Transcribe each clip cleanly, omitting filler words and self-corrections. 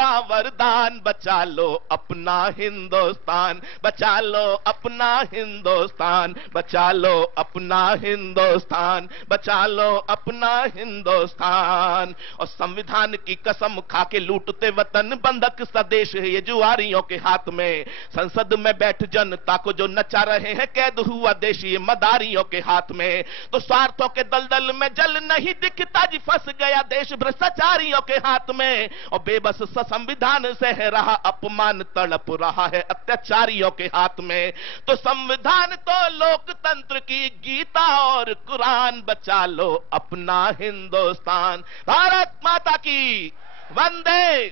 का वरदान, बचा लो अपना हिंदुस्तान, बचा लो अपना हिंदुस्तान, बचा लो अपना हिंदुस्तान, बचा लो अपना हिंदुस्तान। और संविधान की कसम खा के लूटते वतन बंधक स्वदेश है ये जुआरियों के हाथ में। संसद में बैठ जनता को जो नचा रहे हैं कैद हुआ देश ये मदारियों के हाथ में। तो स्वार्थों के दलदल में जल नहीं दिखता जी, फंस गया देश भ्रष्टाचारियों के हाथ में। और बेबस संविधान से है रहा अपमान, तड़प रहा है अत्याचारियों के हाथ में। तो संविधान तो लोकतंत्र की गीता और कुरान, बचा लो अपना हिंदुस्तान। भारत माता की वंदे।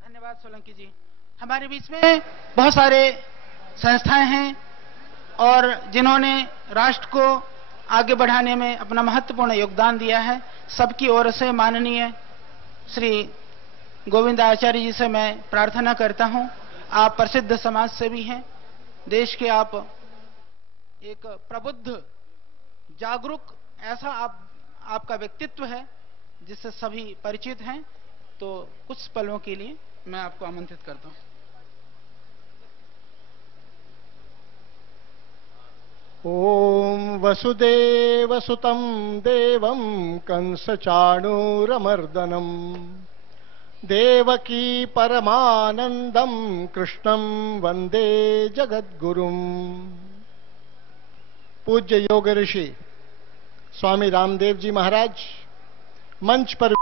धन्यवाद सोलंकी जी। हमारे बीच में बहुत सारे संस्थाएं हैं और जिन्होंने राष्ट्र को आगे बढ़ाने में अपना महत्वपूर्ण योगदान दिया है। सबकी ओर से माननीय श्री गोविंद आचार्य जी से मैं प्रार्थना करता हूं, आप प्रसिद्ध समाज सेवी हैं, देश के आप एक प्रबुद्ध जागरूक ऐसा आपका व्यक्तित्व है जिससे सभी परिचित हैं। तो कुछ पलों के लिए मैं आपको आमंत्रित करता हूं। ओम वसुदेवसुतं देवं कंसचाणूरमर्दनम देवकी परमानंदम कृष्णं वंदे जगद्गुरुम। पूज्य योग ऋषि स्वामी रामदेव जी महाराज मंच पर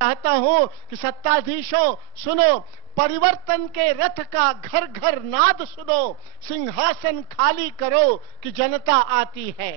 चाहता हूं कि सत्ताधीशों सुनो, परिवर्तन के रथ का घर घर नाद सुनो, सिंहासन खाली करो कि जनता आती है।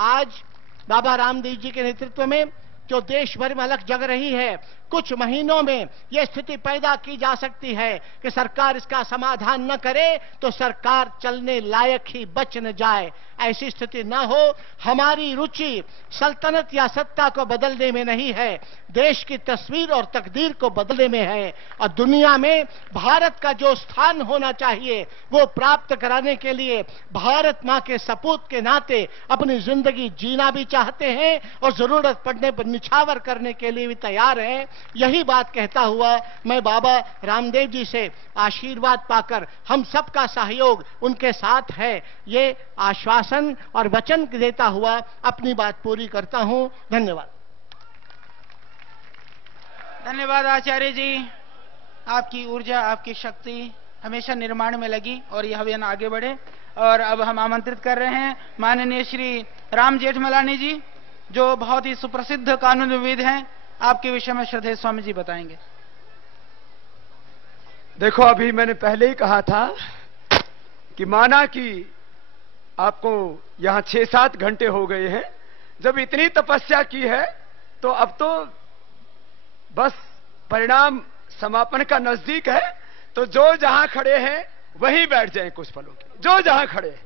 आज बाबा रामदेव जी के नेतृत्व में जो देश भर में अलग जग रही है, कुछ महीनों में यह स्थिति पैदा की जा सकती है कि सरकार इसका समाधान न करे तो सरकार चलने लायक ही बच न जाए। ऐसी स्थिति न हो। हमारी रुचि सल्तनत या सत्ता को बदलने में नहीं है, देश की तस्वीर और तकदीर को बदलने में है। और दुनिया में भारत का जो स्थान होना चाहिए वो प्राप्त कराने के लिए भारत मां के सपूत के नाते अपनी जिंदगी जीना भी चाहते हैं और जरूरत पड़ने पर निछावर करने के लिए भी तैयार हैं। यही बात कहता हुआ मैं बाबा रामदेव जी से आशीर्वाद पाकर हम सबका सहयोग उनके साथ है, ये आश्वासन और वचन देता हुआ अपनी बात पूरी करता हूं। धन्यवाद। धन्यवाद आचार्य जी। आपकी ऊर्जा, आपकी शक्ति हमेशा निर्माण में लगी और यह अभियान आगे बढ़े। और अब हम आमंत्रित कर रहे हैं माननीय श्री राम जेठमलानी जी, जो बहुत ही सुप्रसिद्ध कानूनविद हैं। आपके विषय में श्रद्धेय स्वामी जी बताएंगे। देखो, अभी मैंने पहले ही कहा था कि माना कि आपको यहां 6-7 घंटे हो गए हैं। जब इतनी तपस्या की है तो अब तो बस परिणाम समापन का नजदीक है, तो जो जहां खड़े हैं वहीं बैठ जाएं कुछ पलों के, जो जहां खड़े हैं।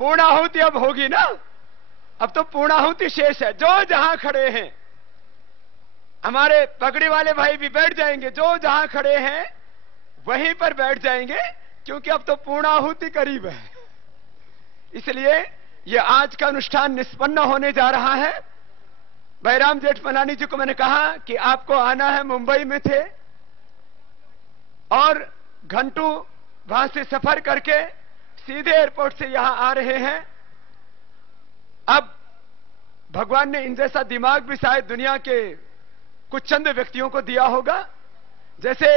पूर्णाहुति अब होगी ना, अब तो पूर्णाहुति शेष है। जो जहां खड़े हैं, हमारे पगड़ी वाले भाई भी बैठ जाएंगे, जो जहां खड़े हैं वहीं पर बैठ जाएंगे, क्योंकि अब तो पूर्णाहुति करीब है। इसलिए ये आज का अनुष्ठान निष्पन्न होने जा रहा है। भाईराम जेठमलानी जी को मैंने कहा कि आपको आना है, मुंबई में थे और घंटू वहां से सफर करके सीधे एयरपोर्ट से यहां आ रहे हैं। अब भगवान ने इन जैसा दिमाग भी शायद दुनिया के कुछ चंद व्यक्तियों को दिया होगा। जैसे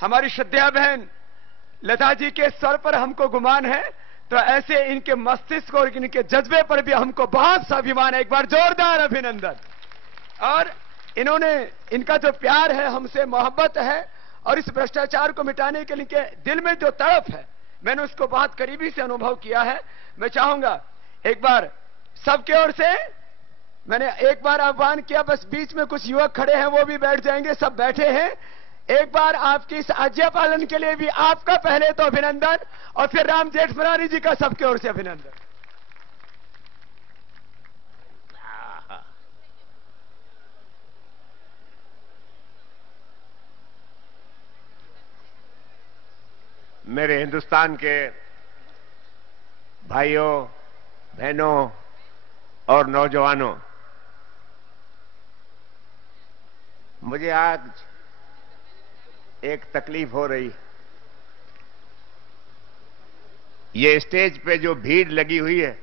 हमारी श्रद्धा बहन लता जी के स्वर पर हमको गुमान है, तो ऐसे इनके मस्तिष्क और इनके जज्बे पर भी हमको बहुत सा अभिमान है। एक बार जोरदार अभिनंदन। और इन्होंने, इनका जो प्यार है, हमसे मोहब्बत है और इस भ्रष्टाचार को मिटाने के लिए दिल में जो तड़प है, मैंने उसको बहुत करीबी से अनुभव किया है। मैं चाहूंगा एक बार सबके ओर से, मैंने एक बार आह्वान किया, बस बीच में कुछ युवक खड़े हैं, वो भी बैठ जाएंगे, सब बैठे हैं। एक बार आपकी इस आज्ञा पालन के लिए भी आपका पहले तो अभिनंदन और फिर राम जेठमलानी जी का सबके ओर से अभिनंदन। मेरे हिंदुस्तान के भाइयों, बहनों और नौजवानों, मुझे आज एक तकलीफ हो रही। ये स्टेज पे जो भीड़ लगी हुई है,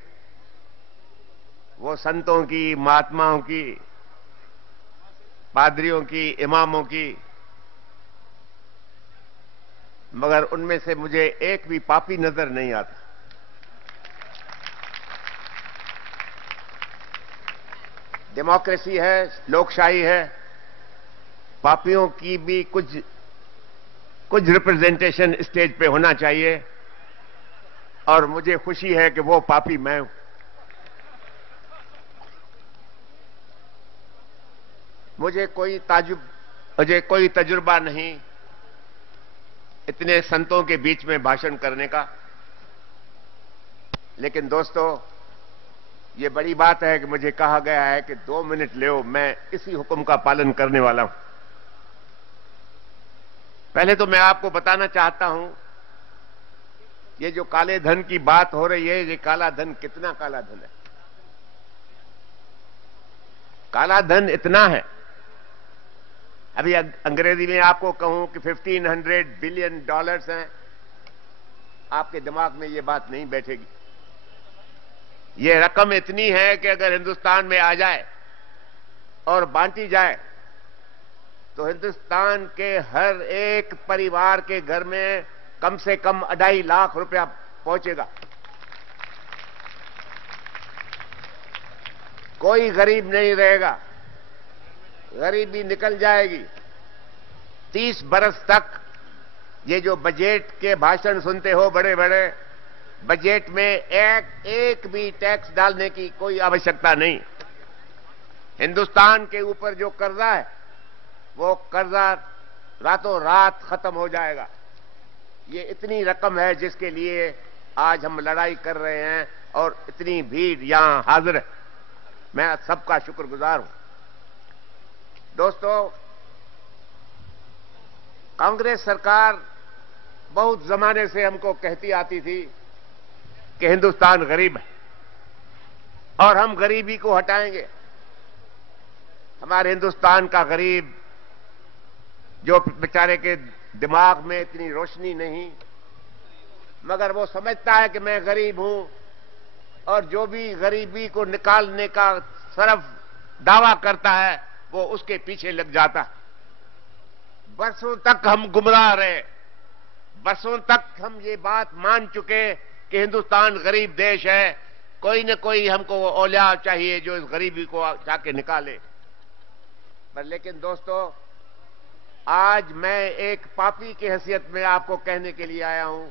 वो संतों की, महात्माओं की, पादरियों की, इमामों की, मगर उनमें से मुझे एक भी पापी नजर नहीं आता। डेमोक्रेसी है, लोकशाही है, पापियों की भी कुछ रिप्रेजेंटेशन स्टेज पे होना चाहिए। और मुझे खुशी है कि वो पापी मैं हूं। मुझे कोई तजुर्बा नहीं इतने संतों के बीच में भाषण करने का। लेकिन दोस्तों, ये बड़ी बात है कि मुझे कहा गया है कि 2 मिनट ले, मैं इसी हुक्म का पालन करने वाला हूं। पहले तो मैं आपको बताना चाहता हूं, ये जो काले धन की बात हो रही है, ये काला धन कितना काला धन है। काला धन इतना है, अभी अंग्रेजी में आपको कहूं कि $1500 बिलियन हैं, आपके दिमाग में ये बात नहीं बैठेगी। ये रकम इतनी है कि अगर हिंदुस्तान में आ जाए और बांटी जाए तो हिंदुस्तान के हर एक परिवार के घर में कम से कम 2.5 लाख रुपया पहुंचेगा। कोई गरीब नहीं रहेगा, गरीबी निकल जाएगी। 30 बरस तक ये जो बजट के भाषण सुनते हो बड़े बड़े, बजट में एक भी टैक्स डालने की कोई आवश्यकता नहीं। हिंदुस्तान के ऊपर जो कर्जा है, वो कर्जा रातों रात खत्म हो जाएगा। ये इतनी रकम है जिसके लिए आज हम लड़ाई कर रहे हैं और इतनी भीड़ यहां हाजिर है। मैं सबका शुक्रगुजार हूं। दोस्तों, कांग्रेस सरकार बहुत जमाने से हमको कहती आती थी कि हिंदुस्तान गरीब है और हम गरीबी को हटाएंगे। हमारे हिंदुस्तान का गरीब, जो बेचारे के दिमाग में इतनी रोशनी नहीं, मगर वो समझता है कि मैं गरीब हूं, और जो भी गरीबी को निकालने का सिर्फ दावा करता है वो उसके पीछे लग जाता। बरसों तक हम गुमराह रहे, बरसों तक हम ये बात मान चुके कि हिंदुस्तान गरीब देश है, कोई न कोई हमको वो औलिया चाहिए जो इस गरीबी को जाके निकाले। पर लेकिन दोस्तों, आज मैं एक पापी की हैसियत में आपको कहने के लिए आया हूं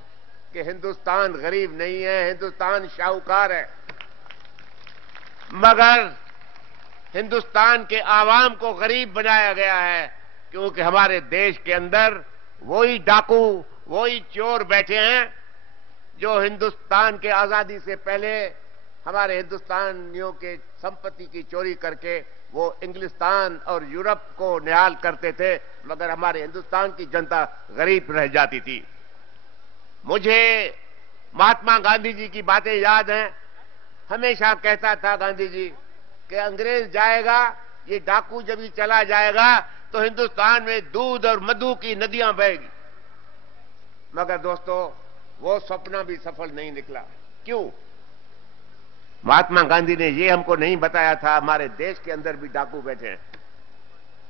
कि हिंदुस्तान गरीब नहीं है, हिंदुस्तान शाहूकार है। मगर हिंदुस्तान के आवाम को गरीब बनाया गया है क्योंकि हमारे देश के अंदर वही डाकू, वही चोर बैठे हैं जो हिंदुस्तान के आजादी से पहले हमारे हिंदुस्तानियों के संपत्ति की चोरी करके वो इंग्लिस्तान और यूरोप को निहाल करते थे, मगर हमारे हिंदुस्तान की जनता गरीब रह जाती थी। मुझे महात्मा गांधी जी की बातें याद हैं। हमेशा कहता था गांधी जी कि अंग्रेज जाएगा, ये डाकू जब ही चला जाएगा तो हिंदुस्तान में दूध और मधु की नदियां बहेगी। मगर दोस्तों, वो सपना भी सफल नहीं निकला। क्यों? महात्मा गांधी ने ये हमको नहीं बताया था हमारे देश के अंदर भी डाकू बैठे हैं,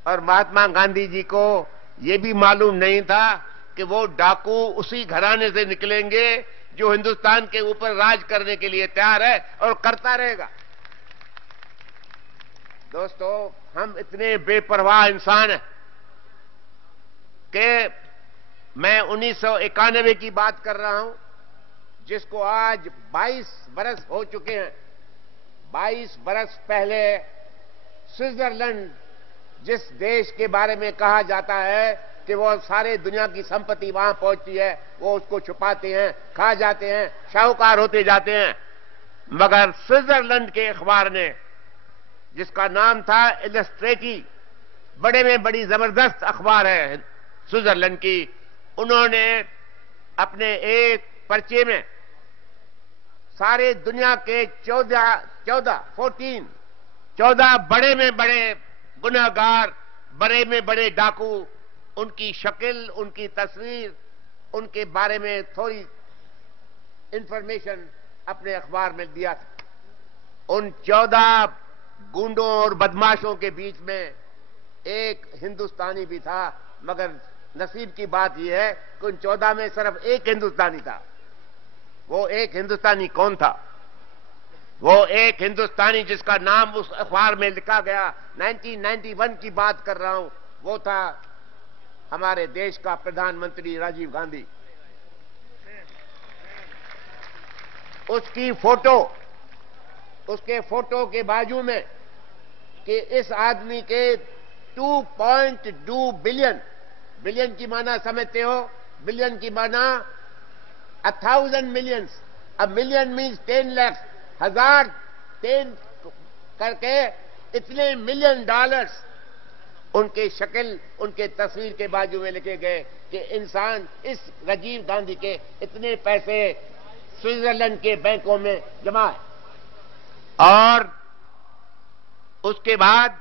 और महात्मा गांधी जी को ये भी मालूम नहीं था कि वो डाकू उसी घराने से निकलेंगे जो हिंदुस्तान के ऊपर राज करने के लिए तैयार है और करता रहेगा। दोस्तों, हम इतने बेपरवाह इंसान हैं कि मैं 1991 की बात कर रहा हूं, जिसको आज 22 बरस हो चुके हैं। 22 बरस पहले स्विट्जरलैंड, जिस देश के बारे में कहा जाता है कि वो सारे दुनिया की संपत्ति वहां पहुंचती है, वो उसको छुपाते हैं, खा जाते हैं, शाहूकार होते जाते हैं। मगर स्विट्जरलैंड के अखबार ने, जिसका नाम था इलस्ट्रेटी, बड़े में बड़ी जबरदस्त अखबार है स्विट्जरलैंड की, उन्होंने अपने एक पर्चे में सारे दुनिया के 14 बड़े में बड़े गुनहगार, बड़े में बड़े डाकू, उनकी शक्ल, उनकी तस्वीर, उनके बारे में थोड़ी इंफॉर्मेशन अपने अखबार में दिया था। उन 14 गुंडों और बदमाशों के बीच में एक हिंदुस्तानी भी था, मगर नसीब की बात यह है कि उन 14 में सिर्फ एक हिंदुस्तानी था। वो एक हिंदुस्तानी कौन था? वो एक हिंदुस्तानी जिसका नाम उस अखबार में लिखा गया, 1991 की बात कर रहा हूं, वो था हमारे देश का प्रधानमंत्री राजीव गांधी। उसकी फोटो, उसके फोटो के बाजू में कि इस आदमी के 2.2 बिलियन, बिलियन की माना समझते हो? बिलियन की माना 1000 मिलियंस। अब मिलियन मीन्स 10 लाख, 1000 10 करके इतने $1 मिलियन उनके शक्ल, उनके तस्वीर के बाजू में लिखे गए कि इंसान, इस राजीव गांधी के इतने पैसे स्विट्जरलैंड के बैंकों में जमा है। और उसके बाद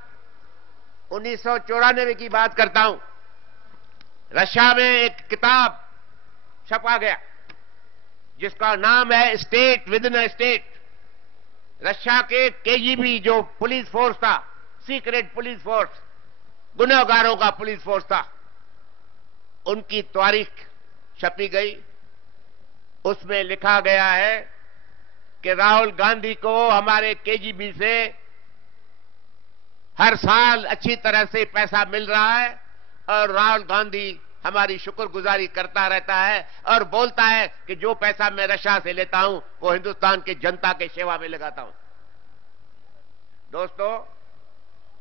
1994 की बात करता हूं, रशिया में एक किताब छपा गया जिसका नाम है state with in a state. Russia के केजीबी जो पुलिस फोर्स था, सीक्रेट पुलिस फोर्स, गुनहगारों का पुलिस फोर्स था, उनकी तारीख छपी गई। उसमें लिखा गया है कि राहुल गांधी को हमारे केजीबी से हर साल अच्छी तरह से पैसा मिल रहा है और राहुल गांधी हमारी शुक्रगुजारी करता रहता है और बोलता है कि जो पैसा मैं रशिया से लेता हूं वो हिंदुस्तान की जनता के सेवा में लगाता हूं। दोस्तों,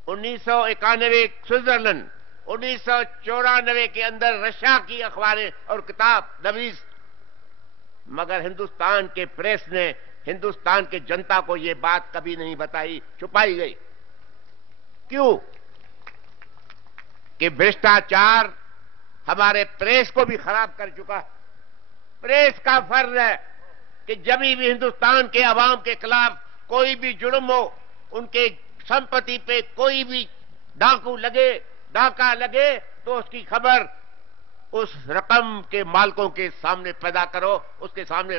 1991 स्विट्जरलैंड, 1994 के अंदर रशिया की अखबारें और किताब नवीस, मगर हिंदुस्तान के प्रेस ने हिंदुस्तान के जनता को यह बात कभी नहीं बताई, छुपाई गई। क्यों? कि भ्रष्टाचार हमारे प्रेस को भी खराब कर चुका है। प्रेस का फर्ज है कि जब भी हिंदुस्तान के अवाम के खिलाफ कोई भी जुर्म हो, उनके संपत्ति पे कोई भी डाका लगे तो उसकी खबर उस रकम के मालिकों के सामने पैदा करो, उसके सामने